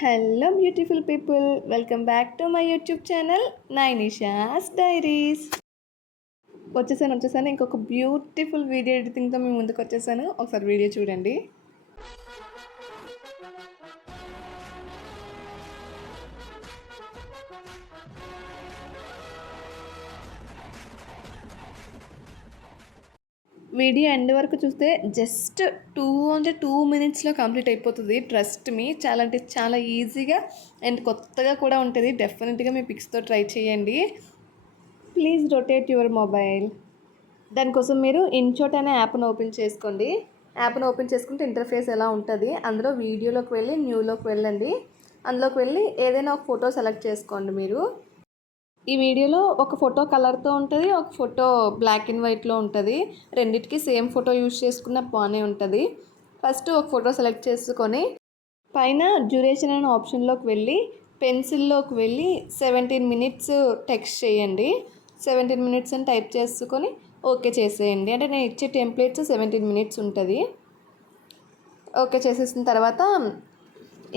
Hello beautiful people, welcome back to my YouTube channel Nainisha's diaries. వచ్చేసాను ఇంకొక beautiful video ఎడిటింగ్తో మీ ముందుకు వచ్చేసాను. ఒకసారి వీడియో చూడండి. వీడియో ఎండ్ వరకు చూస్తే జస్ట్ 2 మినిట్స్లో కంప్లీట్ అయిపోతుంది. ట్రస్ట్ మీ, చాలా అంటే చాలా ఈజీగా అండ్ కొత్తగా కూడా ఉంటుంది. డెఫినెట్గా మీ పిక్స్తో ట్రై చేయండి. Please rotate your mobile. దానికోసం మీరు ఇన్షాట్ అనే యాప్ను ఓపెన్ చేసుకోండి. యాప్ను ఓపెన్ చేసుకుంటే ఇంటర్ఫేస్ ఎలా ఉంటుంది. అందులో వీడియోలోకి వెళ్ళి న్యూలోకి వెళ్ళండి. అందులోకి వెళ్ళి ఏదైనా ఒక ఫోటో సెలెక్ట్ చేసుకోండి. మీరు ఈ వీడియోలో ఒక ఫోటో కలర్తో ఉంటుంది, ఒక ఫోటో బ్లాక్ అండ్ వైట్లో ఉంటుంది. రెండిటికి సేమ్ ఫోటో యూజ్ చేసుకున్న బాగానే ఉంటుంది. ఫస్ట్ ఒక ఫోటో సెలెక్ట్ చేసుకొని పైన డ్యూరేషన్ అనే ఆప్షన్లోకి వెళ్ళి పెన్సిల్లోకి వెళ్ళి 17 మినిట్స్ టెక్స్ట్ చేయండి. 17 మినిట్స్ అని టైప్ చేసుకొని ఓకే చేసేయండి. అంటే నేను ఇచ్చే టెంప్లెట్స్ 17 మినిట్స్ ఉంటుంది. ఓకే చేసేసిన తర్వాత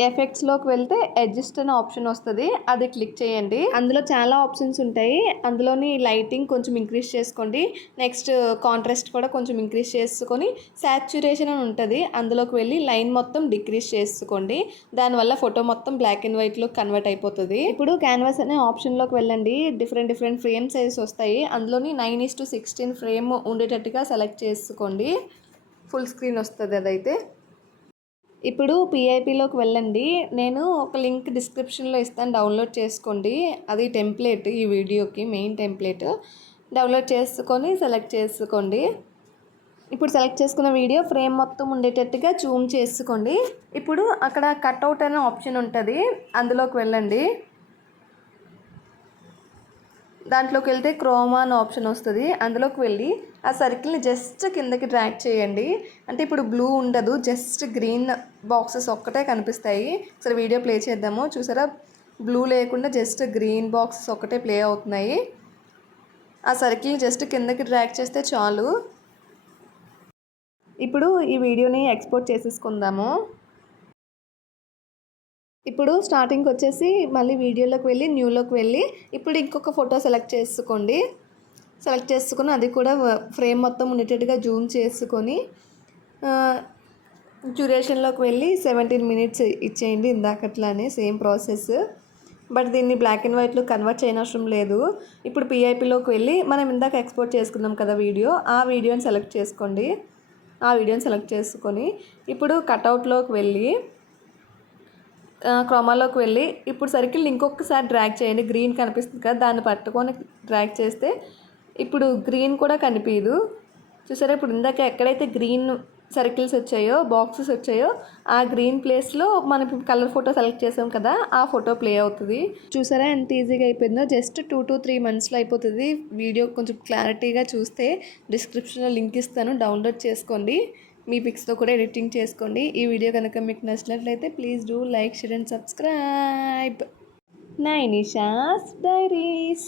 ఎఫెక్ట్స్లోకి వెళ్తే అడ్జస్ట్ అనే ఆప్షన్ వస్తుంది, అది క్లిక్ చేయండి. అందులో చాలా ఆప్షన్స్ ఉంటాయి. అందులోని లైటింగ్ కొంచెం ఇంక్రీజ్ చేసుకోండి. నెక్స్ట్ కాంట్రాస్ట్ కూడా కొంచెం ఇంక్రీజ్ చేసుకొని సాచ్యురేషన్ అని ఉంటుంది, అందులోకి వెళ్ళి లైన్ మొత్తం డిక్రీజ్ చేసుకోండి. దానివల్ల ఫోటో మొత్తం బ్లాక్ అండ్ వైట్లో కన్వర్ట్ అయిపోతుంది. ఇప్పుడు క్యాన్వాస్ అనే ఆప్షన్లోకి వెళ్ళండి. డిఫరెంట్ ఫ్రేమ్ సైజెస్ వస్తాయి. అందులోని 9:16 ఫ్రేమ్ ఉండేటట్టుగా సెలెక్ట్ చేసుకోండి. ఫుల్ స్క్రీన్ వస్తుంది అదైతే. ఇప్పుడు పిఐపిలోకి వెళ్ళండి. నేను ఒక లింక్ డిస్క్రిప్షన్లో ఇస్తాను, డౌన్లోడ్ చేసుకోండి. అది టెంప్లెట్, ఈ వీడియోకి మెయిన్ టెంప్లెట్. డౌన్లోడ్ చేసుకొని సెలెక్ట్ చేసుకోండి. ఇప్పుడు సెలెక్ట్ చేసుకున్న వీడియో ఫ్రేమ్ మొత్తం ఉండేటట్టుగా జూమ్ చేసుకోండి. ఇప్పుడు అక్కడ కట్అవుట్ అనే ఆప్షన్ ఉంటుంది, అందులోకి వెళ్ళండి. దాంట్లోకి వెళ్తే క్రోమా అని ఆప్షన్ వస్తుంది, అందులోకి వెళ్ళి ఆ సర్కిల్ని జస్ట్ కిందకి డ్రాగ్ చేయండి. అంటే ఇప్పుడు బ్లూ ఉండదు, జస్ట్ గ్రీన్ బాక్సెస్ ఒక్కటే కనిపిస్తాయి. సరే వీడియో ప్లే చేద్దాము. చూసారా, బ్లూ లేకుండా జస్ట్ గ్రీన్ బాక్సెస్ ఒక్కటే ప్లే అవుతున్నాయి. ఆ సర్కిల్ని జస్ట్ కిందకి డ్రాగ్ చేస్తే చాలు. ఇప్పుడు ఈ వీడియోని ఎక్స్పోర్ట్ చేసేసుకుందాము. ఇప్పుడు స్టార్టింగ్కి వచ్చేసి మళ్ళీ వీడియోలోకి వెళ్ళి న్యూలోకి వెళ్ళి ఇప్పుడు ఇంకొక ఫోటో సెలెక్ట్ చేసుకోండి. సెలెక్ట్ చేసుకొని అది కూడా ఫ్రేమ్ మొత్తం ఉండేటట్టుగా జూమ్ చేసుకొని డ్యూరేషన్లోకి వెళ్ళి 17 మినిట్స్ ఇచ్చేయండి. ఇందాకట్లానే సేమ్ ప్రాసెస్, బట్ దీన్ని బ్లాక్ అండ్ వైట్లో కన్వర్ట్ చేయనవసరం లేదు. ఇప్పుడు పిఐపిలోకి వెళ్ళి మనం ఇందాక ఎక్స్పోర్ట్ చేసుకున్నాం కదా వీడియో, ఆ వీడియోని సెలెక్ట్ చేసుకోండి. ఆ వీడియోని సెలెక్ట్ చేసుకొని ఇప్పుడు కట్అవుట్లోకి వెళ్ళి క్రోమాలోకి వెళ్ళి ఇప్పుడు సర్కిల్ ఇంకొకసారి డ్రాగ్ చేయండి. గ్రీన్ కనిపిస్తుంది కదా, దాన్ని పట్టుకొని డ్రాగ్ చేస్తే ఇప్పుడు గ్రీన్ కూడా కనిపించదు. చూసారా, ఇప్పుడు ఇందాక ఎక్కడైతే గ్రీన్ సర్కిల్స్ వచ్చాయో, బాక్సెస్ వచ్చాయో, ఆ గ్రీన్ ప్లేస్లో మనం ఇప్పుడు కలర్ ఫోటో సెలెక్ట్ చేసాం కదా, ఆ ఫోటో ప్లే అవుతుంది. చూసారా ఎంత ఈజీగా అయిపోయిందో. జస్ట్ 2 to 3 మంత్స్లో అయిపోతుంది. వీడియో కొంచెం క్లారిటీగా చూస్తే డిస్క్రిప్షన్లో లింక్ ఇస్తాను, డౌన్లోడ్ చేసుకోండి. మీ పిక్స్తో కూడా ఎడిటింగ్ చేసుకోండి. ఈ వీడియో కనుక మీకు నచ్చినట్లయితే please do like, share and subscribe. Nainisha's diaries.